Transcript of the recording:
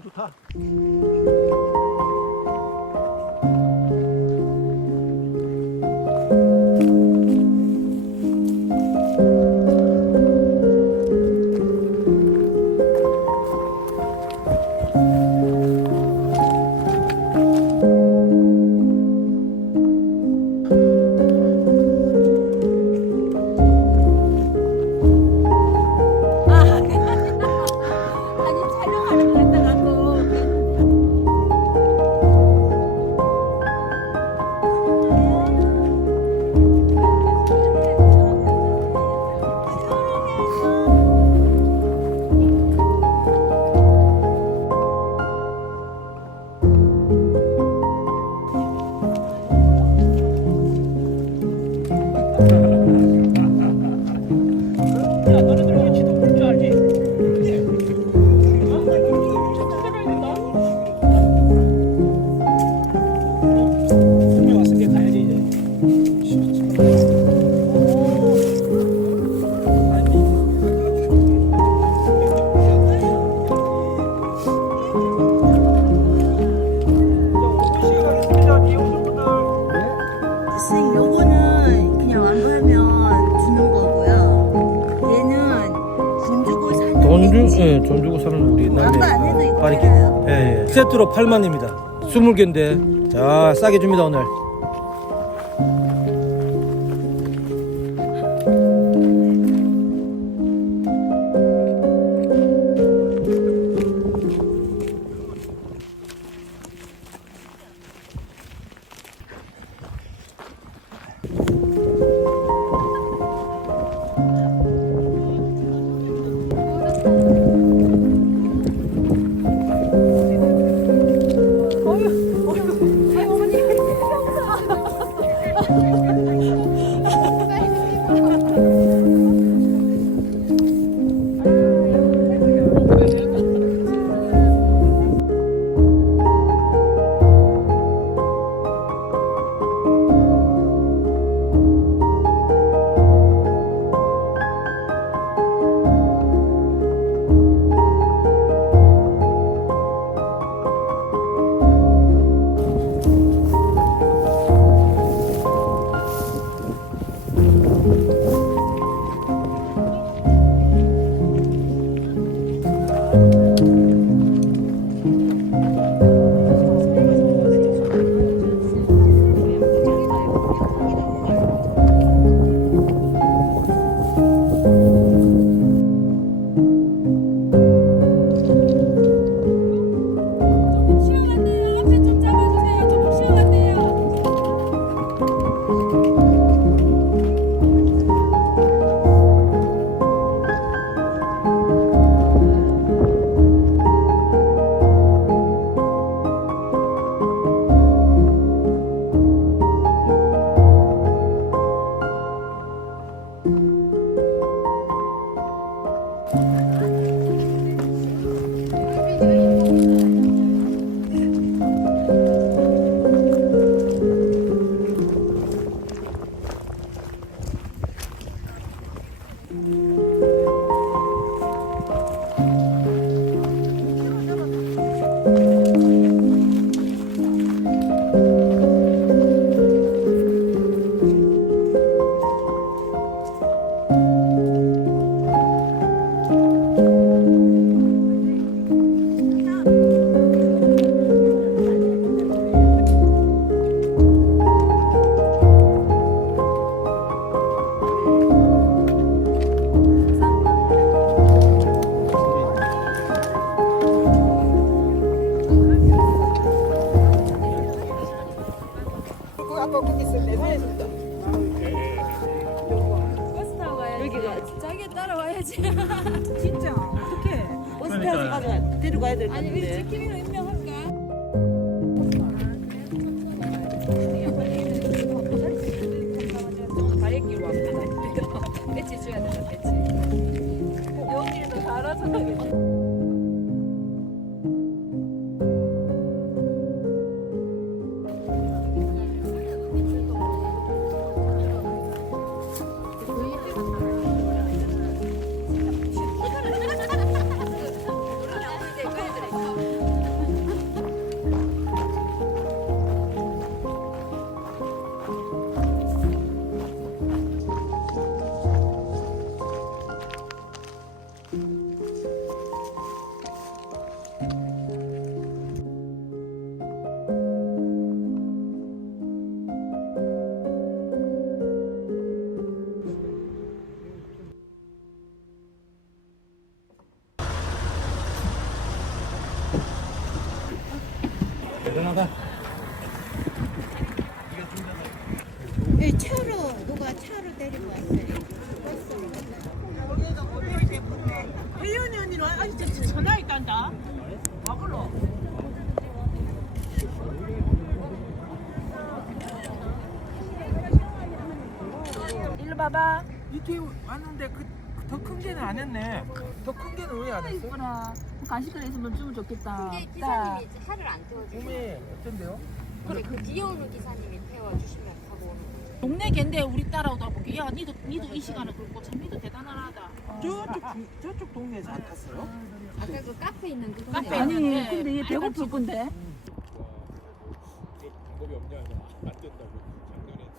좋다. 요거는 그냥 완부하면 주는 거고요. 얘는 돈 주고 사는 우리 완부 안 해도 남의 이거 빠르게. 팔아요. 예, 예. 세트로 8만입니다. 20개인데 자 싸게 줍니다 오늘. 아까 거기 있어. 내 손에 있었다. 버스 타고 가야지. 여기가. 자기 따라와야지. 진짜 어떡해. 버스 타고 가서 데려가야 될 것 아니 우리 같은데. 지킴이로 임명할까? 바래기로 왔다. 배치 줘야 된다. 배치. 여기에서 갈아서 가겠다. 대단하다. 이 차로 누가 차로 데리고 왔어요. 버스로. 혜연이 언니는 아직 전화 있단다. 와불러. 일로 봐봐. 이게 왔는데 더 큰 개는 안 했네. 더 큰 개는 왜 안 했어? 이쁘나. 간식거리 있으면 주면 좋겠다. 근데 기사님이 차를 안 태워주세요. 몸이 어쩐데요? 그래 그 뒤에 오는 기사님이 태워주시면 하고 오는 거죠. 동네 갠데 우리 따라오다 보기 야 니도 이 시간에 그렇고 참 니도 대단하다. 저쪽 동네에서 안 탔어요? 아까 그 카페 있는 그 카페 동네. 아니, 근데 얘 배고플 건데. 방법이 없냐? 안 된다고 작년에.